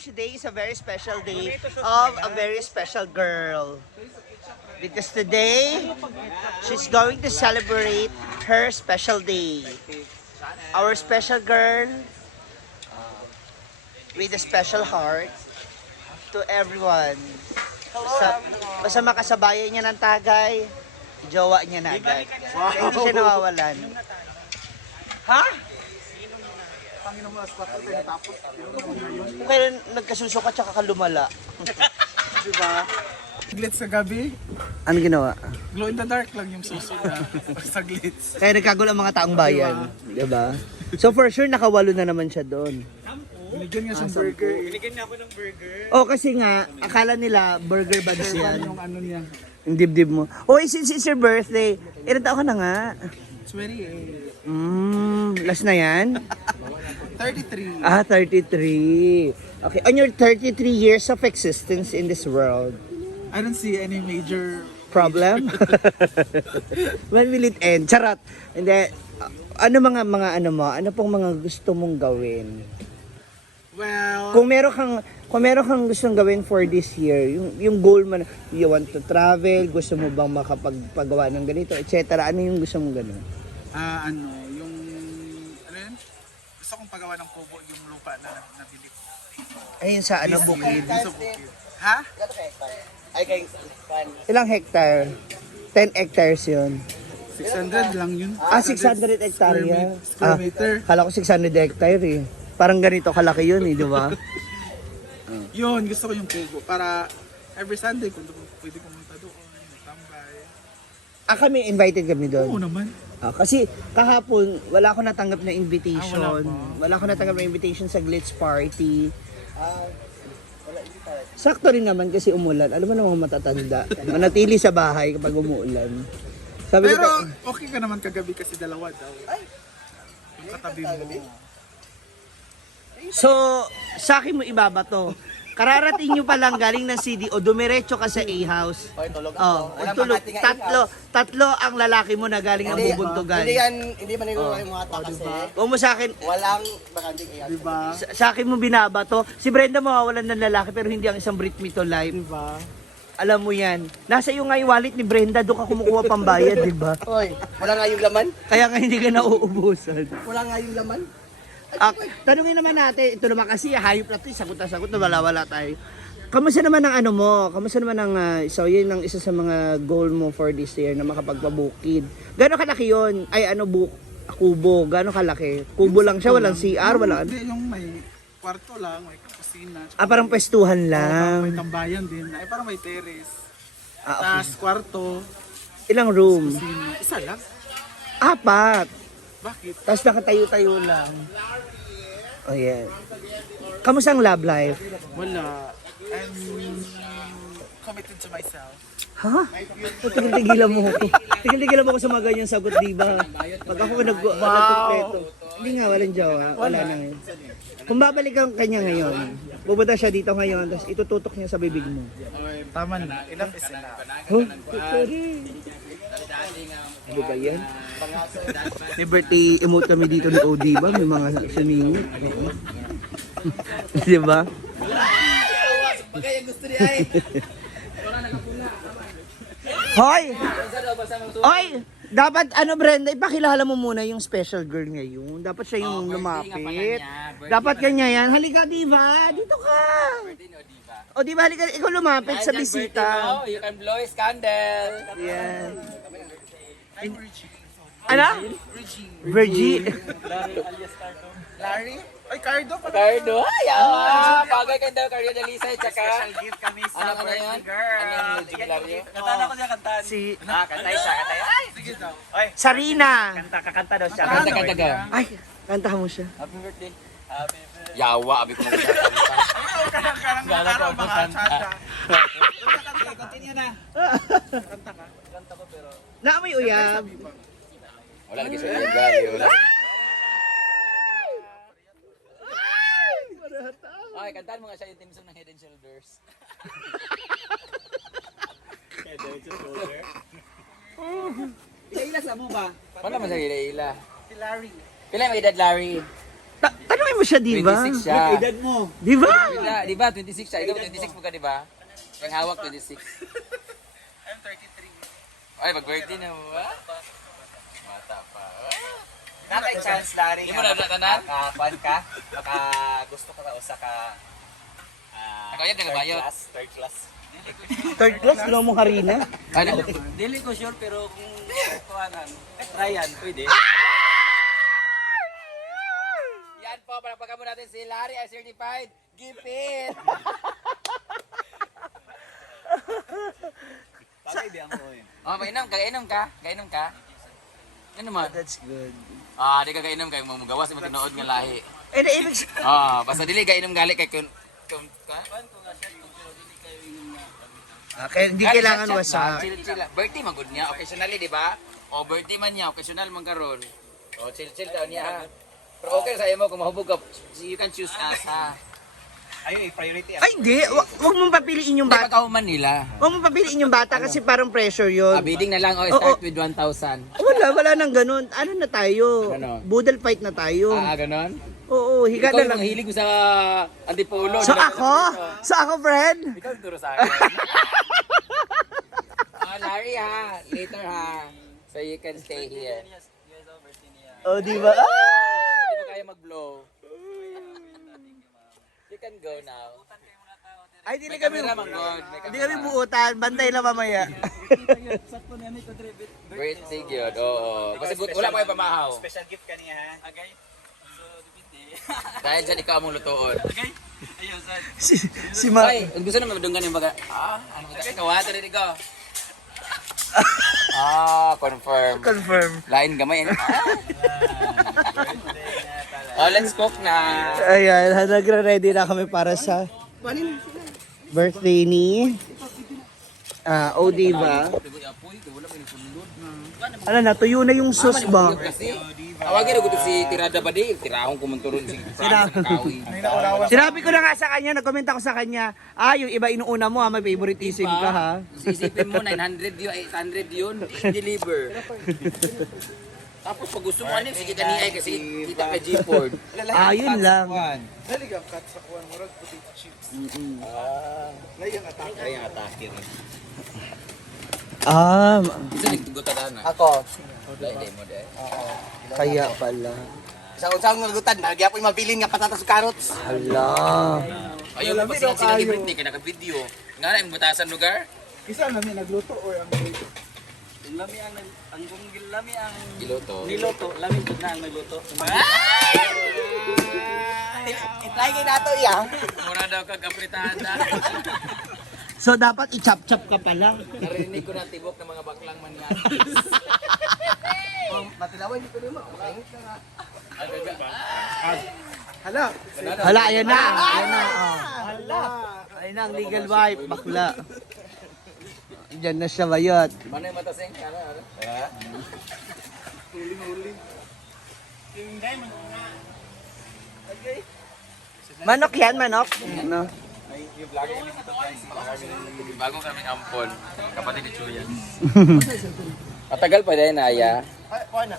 today is a very special day of a very special girl. Because today, she's going to celebrate her special day. Our special girl with a special heart to everyone. Basta makasabayan niya ng tagay, jowa niya na agad. Kaya hindi siya nawawalan. Ha? Kaya nagkasusuka tsaka kalumala. Diba? Glitz sa gabi, Ano ginawa? glow in the dark lang yung suso na sa glitz. Kaya nagkagulo ang mga taong bayan. Diba? So for sure, nakawalo na naman siya doon. Binigyan nga siyang burger. Binigyan niya ako ng burger. O kasi nga, akala nila burger buns yan. Yung ano niya. Yung dibdib mo. Oh, since it's your birthday, ilan taon ka na nga? 28. Last na yan? 33. 33. Okay, on your 33 years of existence in this world, I don't see any major problem? When will it end? Charot. Hindi. Ano mga ano mo? Ano pong mga gusto mong gawin? well, Kung meron kang gustong gawin for this year, yung goal mo na, you want to travel, gusto mo bang makapagpagawa ng ganito, etc. Ano yung gusto mong gano'n? yung ano yun? Gusto kong pagawa ng kubo yung lupa na nabili ko. Ayun sa ano, bukid. Sa bukid. Ha? Ilang hectare? 10 hectares yun. 600 lang yun. 600 hectare. Square meter. Kala ko 600 hectare eh. Parang ganito kalaki yun eh, di ba? Yun, gusto ko yung kubo para every Sunday pwede pumunta doon, tambay. Kami invited kami Oo doon. naman. Kasi kahapon, wala ako natanggap na invitation. wala pa. Wala ako natanggap na invitation sa Glitz Party. Sakto rin naman kasi umulan. Alam mo na mga matatanda. Manatili sa bahay kapag umuulan. Sabi Pero ko, okay ka naman kagabi kasi dalawa daw. Yung katabi mo. so, sa akin mo ibabato. Kararating nyo pa lang galing ng CDO, dumiretso ka sa A-house. Hoy, tulog Oh, ako. Walang tulog. makati nga Tatlo ang lalaki mo na galing ng bubuntugan. Hindi manilolo yung mga tao kasi Huwag mo sa akin, walang bakanting iyan. Diba? sa akin mo binabato. Si Brenda mawawalan ng lalaki pero hindi ang isang Brit Me to Life. Diba? Alam mo yan. Nasa iyo nga yung wallet ni Brenda, doon ka kumukuha pambayad, di ba? Hoy, wala nga yung laman. Kaya nga hindi ka nauubusan. Wala nga yung laman. Tanungin naman natin, ito naman kasi hayop na ito, sagot na sagot na wala tayo. Kamusta naman ang ano mo? Kamusta naman ang, so yun ang isa sa mga goal mo for this year na makapagpabukid. Gano'ng kalaki yun? Ay ano, kubo, gano'ng kalaki? Kubo lang siya, walang CR, wala. Hindi, yung may kwarto lang, may kusina. Parang pwestuhan May lang. tambayan din. Ay, parang may terrace. Okay. Tapos kwarto, Ilang room? kusina. Isa lang. 4. Bakit? Tapos nakatayo-tayo lang. Oh yeah. Kamusta ang love life? Wala. I'm committed to myself. Ha? Tigil-tigilan mo ako. Tigil-tigilan mo ako sa mga ganyan sagot, di ba? Pag ako nagkumpleto. Hindi nga, walang jowa. Wala na ngayon. Kung babalik ang kanya ngayon, pupunta siya dito ngayon, tapos itututok niya sa bibig mo. Tama na. Enough is enough. Huh? Ano ba yan? May birthday emote kami dito ni OD ba? May mga sumingit. Di ba? Hoy! Hoy! Dapat ano Brenda, ipakilala mo muna yung special girl ngayon. Dapat siya yung lumapit. Dapat kanya yan. Halika diva, dito ka. O diba, halika, ikaw lumapit sa bisita. You can blow his candle. Yan. I'm Richie. Ano? Richie. Virgie. Larry? Ay, Cardo pala. Cardo, ayaw! Bagay ka daw, Cardo de Lisa, tsaka... Special gift kami sa Ano birthday yan? girl. Ano yung jiglaryo? Kantaan ako niya, kantaan. Si Kantay siya, kantay. Ay! Sige daw. Sarina. Kakanta daw siya. Kanta, kanta ka. Ay, kantahan mo siya. Happy birthday. Happy birthday. Yawa, abi ko magkakanta. Karang mga chada. Continue na. Naamoy uyab. Wala lagi siya yung gali. Okay, kantaan mo nga siya yung team song ng Head and Shoulders. Head and Shoulders? Ila sa mo ba? Wala man sa ila-ila. Si Larry. Pila yung edad, Larry? Tanungin mo siya, di ba? 26 siya. Edad mo. Di ba? Di ba? 26 siya. Ikaw 26 mo ka, di ba? Yung hawak 26. I'm 33. Ay, mag-birthday na mo ba? Mata pa. Nakay chance Larry. Di mo na natanan? Makakuan ka. Maka gusto ka usa ka Nakayad na kabayo. third class. Third class, ginawa mong harina. Ano? Dili ko sure pero kung kuanan, try yan, pwede. Yan po, palagpagan mo natin si Larry ay certified. Gipit! Bagay di ang mo eh. Oh, mainom ka, gainom ka. Gainom ka. Ano naman? That's good. Ah, di ka gainom kay mo gawas mo tinuod nga lahi. Eh, na ibig Ah, basta dili gainom gali kay kun ka. Okay, hindi kailangan wasak. Chill chill. Birthday man gud niya, occasionally di ba? O birthday man niya, occasional man karon. O chill chill daw niya. Ha? Pero okay sa imo kung mahubog ka, you can choose us ha. Ayun, priority. Ay, hindi. Wag mong papiliin yung Hindi bata. pagkahuman nila. Wag mong papiliin yung bata kasi parang pressure yun. Bidding na lang o Oo. start with 1,000. Wala nang ganun. Ano na tayo? Ano? Boodle fight na tayo. Ganon? Oo, higa Ikaw na yung lang. hilig mo sa antipolo. So ako? So ako, friend? Ikaw yung turo sa akin. Larry ha. Later ha. So you can stay here. Oh, di ba? Hindi mo kaya mag-blow. You can go now. Ay, hindi May kami. camera man God. Hindi kami buutan. Bantay lang mamaya. Birthday yun. Oo. Kasi wala pa yung pamahaw. Special gift kaniya ha. Okay. So, depende. Dahil dyan ikaw mong lutoon. Okay. Ayun, sad. Si Ma. Ay, gusto na madunggan yung baga. Ano ba? Kawata rin ikaw. Confirm. Confirm. Lain gamay. Let's cook na. Ayan, nagre-ready na kami para sa birthday ni Odiva. Ano na, tuyo na yung sauce ba? Kasi, tawagin ako si Tirada ba di? Tirahong kumunturon si Franz Kawi. Sinabi ko na nga sa kanya, nag-comment ako sa kanya, yung iba inuuna mo may favoritism ka ha. Isipin mo, 900 yun, 800 yun, deliver. Tapos pag gusto mo, sige kaniay kasi kita kay G-Ford. Yun lang. Naligang cut sa kuwan. Murag potato chips. Layang atake. Layang atake. Isa nagtugutan na. Ako. Lain mo dahil. Kaya pala. Sa unsang nagutan, nagya ko yung mabilin nga patatas carrots. Hala. Ayun, kasi sila ni Britney, kaya naka-video. Nga na, yung batasan lugar. Isa namin nagluto o ang Lami ang lami ang Giloto. niluto, lami jud na ang nagluto. Itry kay nato iya. Mura daw kag apritahan na. So dapat i-chop-chop ka pala. Narinig ko na tibok ng mga baklang manyan. Matilawan ko nimo. Kainit ka nga. hala. Hala, ayan na. Ayan na. Ayan na ang legal wife, bakla. Diyan na siya bayot. Ano yung matasing? Ano? Manok yan, manok. No. Bago kaming ampon. Kapatid ni Chuyan. Matagal pa din, Aya. Ay, kuana.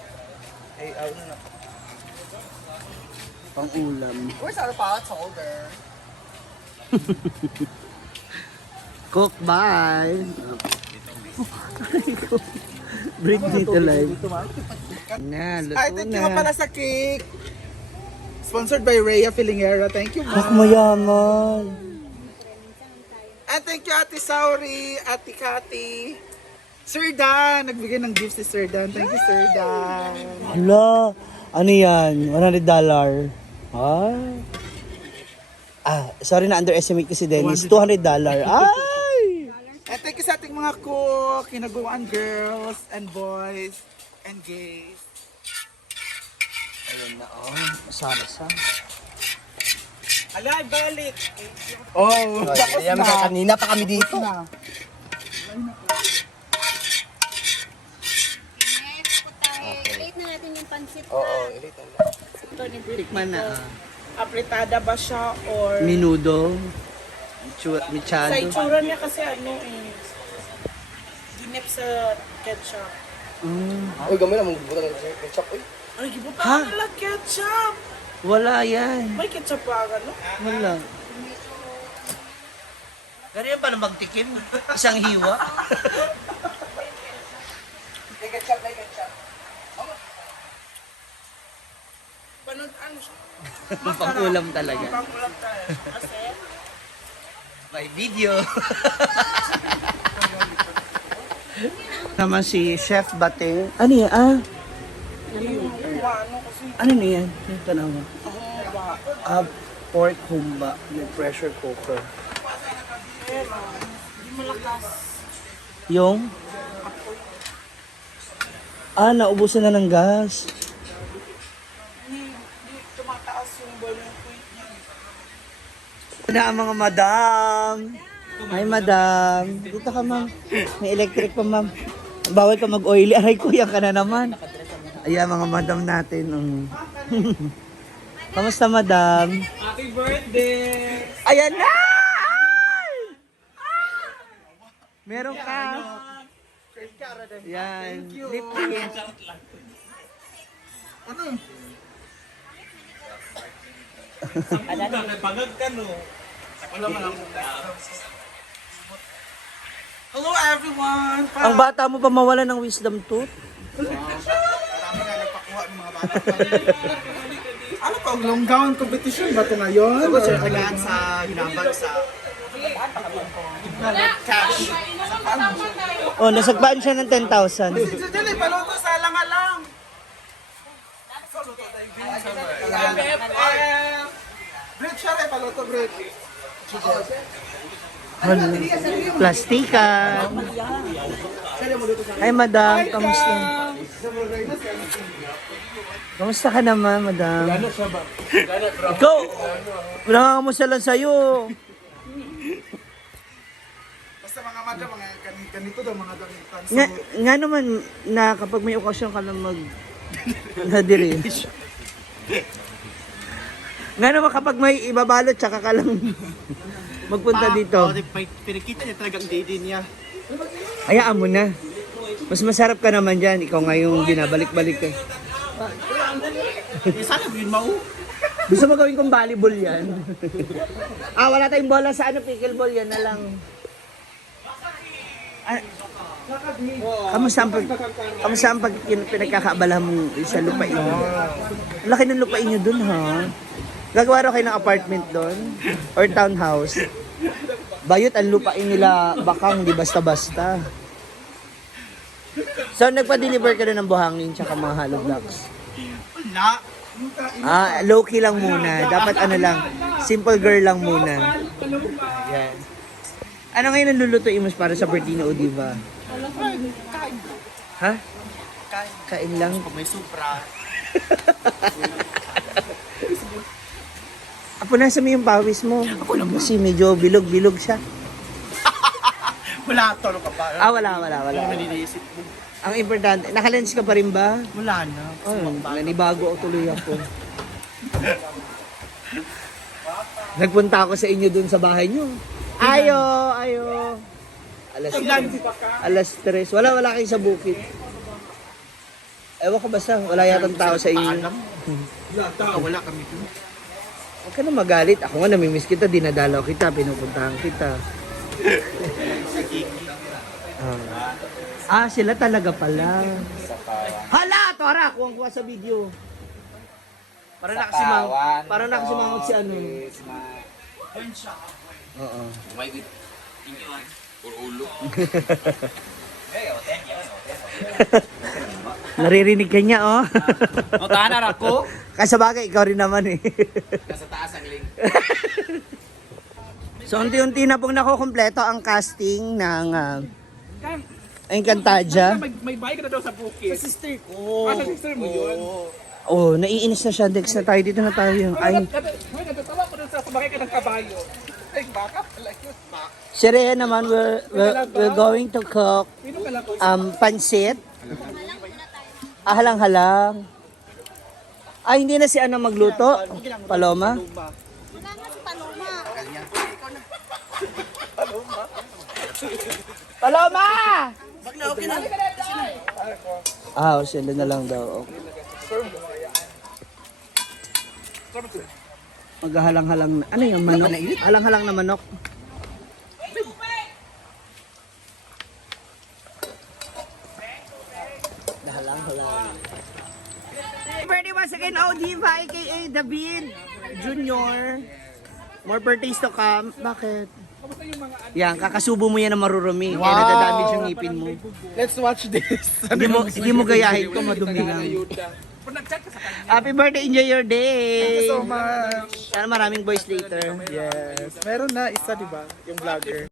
Pang ulam. Where's our pots holder? Cook, bye. Bring me to life. Na, Ay, luto thank you nga na. pala sa cake. Sponsored by Rhea Filingera. Thank you, Cook ma'am. mayaman. And thank you, Ate Sauri, Ate Kati. Sir Dan, nagbigay ng gift si Sir Dan. Thank you, Sir Dan. Hala, ano yan? $100. Sorry na underestimate ko si Dennis. $200. Ay! And thank you sa ating mga cook, kinaguan girls and boys and gays. Ayun na, Masarasa. Alay, balik! Oh, tapos Ayan, na. kanina pa kami dito. Na. Late na natin yung pansit na. Oo, Tikman na. Apritada ba siya or... Minudo. Sa Michado. itsura niya kasi ano eh. Dinip sa ketchup. Uy, gamay na mong butang ng ketchup. Uy. Ay, gibo Ha? pa nila ketchup! Wala yan. May ketchup pa ano? Wala. Ganyan pa na magtikim? Isang hiwa? May ketchup, may ketchup. Panon, ano siya? Pang-ulam talaga. Pang-ulam tayo. Kasi, May video. Naman si Chef Bating. Ano yan? ano kasi, Ano na yan? Yung tanaw mo. Pork humba. May pressure cooker. hindi malakas. Yung? Naubusan na ng gas. Hindi tumataas yung volume point niya. Na ang mga madam. Hi madam. Dito ka ma'am. May electric pa ma'am. Bawal ka mag-oily. Aray kuya ka na naman. Ayan mga madam natin. Kamusta madam? Happy birthday! Ayan na! Meron ka. Yan. Lip tint. Pagod ka no? Hello everyone! Ang bata mo pa mawala ng wisdom tooth? Marami na nagpakuha ng mga bata. Ano pa, long gown competition ba ito ngayon? Ako siya tagaan sa hinabang sa cash. Oh, nasagbaan siya ng 10,000. Dali, paluto sa alang-alang. Bread siya rin, paluto bread. Plastikan. Hi madam, kamusta? Kamusta ka naman, madam? Ikaw, nangangamusta lang sa'yo. Basta mga madam, mga ganito daw, mga damitan. Nga naman, na kapag may okasyon ka lang nadiri. Nga naman kapag may ibabalot, tsaka ka lang magpunta dito. Pinakita niya talagang day niya. Hayaan mo na. Mas masarap ka naman dyan. Ikaw nga yung binabalik-balik ka. Sana yun mau. Gusto mo gawin kong volleyball yan? Wala tayong bola sa pickleball yan na lang. Kamusta ang pinagkakaabala mong sa lupain? Ang laki ng lupain nyo dun, ha? Gagawa raw kayo ng apartment doon? Or townhouse? Bayot ang lupain nila bakang, di basta-basta. So, nagpa-deliver ka na ng buhangin tsaka mga hollow blocks? Wala. Low-key lang muna. Dapat ano lang, simple girl lang muna. Yan. Ano ngayon ang lulutuin mo para sa birthday ni Odiva? Ha? Kain lang? May supra. Apo, nasa mo yung pawis mo? Kasi medyo bilog-bilog siya. Wala, tolo ka ba? Wala. Naninisip mo. Ang importante, nakalens ka pa rin ba? Wala na. Nanibago ako tuloy ako. Nagpunta ako sa inyo dun sa bahay nyo. Ayo. Alas 3. Wala kayo sa bukid. Ewan ka basta, wala yatang tao sa inyo. Wala kami dun. Huwag ka na magalit. Ako nga namimiss kita, dinadalaw kita, pinupuntahan kita. Sila talaga pala. Hala! Tora! Kuha sa video. Para nakasimangot si ano. Oo. Naririnig ka niya, oh. Tahanan ako. Kasi bagay, ikaw rin naman eh. Nasa taas ang link. So, unti-unti na pong nakukumpleto ang casting ng Encantadia. May bahay ka na daw sa bukid. Sa sister ko. Sa sister mo yun. Oh, naiinis na siya. Dex na tayo. Dito na tayo. Ay, Natatawa ko dun sa sumakay ka ng kabayo. Ay, baka pala yun. si Rhea naman, we're going to cook pansit. Halang-halang. Hindi na si Ana magluto. Paloma. Wala nga si Paloma. Paloma! Sila na lang daw. Okay. Maghahalang-halang na. Ano yung manok? Halang-halang na manok. Halang-halang. Birthday once again, Diva, aka David Junior. More birthdays to come. Bakit? Yan, kakasubo mo yan na marurumi. Kaya nadadamage yung ngipin mo. Let's watch this. Hindi mo gayahin ko, madumi lang. Happy birthday, enjoy your day. Thank you so much. Sana maraming boys later. Yes. Meron na isa, di ba? Yung vlogger.